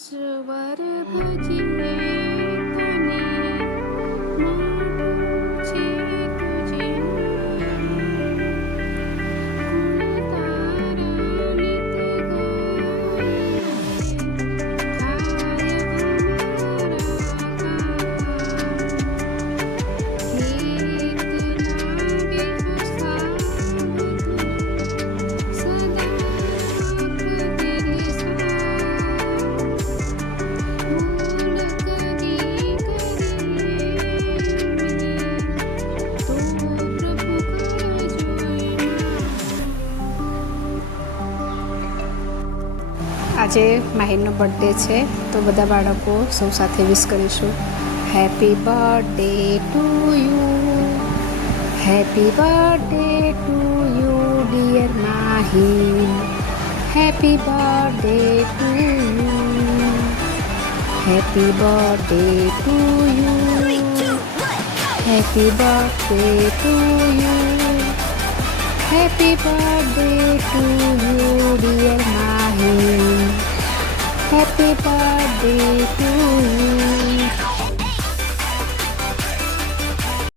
स्वर भजिए तने नाटुचे तुझे गुणतारा नित गाये काय गुणरा सदा दिली भूल कधी तो प्रभु का આજે માહિરનો બર્થડે છે તો બધા બાળકો સૌ સાથે વિશ કરીશું. Happy birthday to you, happy birthday to you dear Mahir, happy birthday to you, happy birthday to you, happy birthday to you, happy birthday to you dear Mahir, happy birthday to you.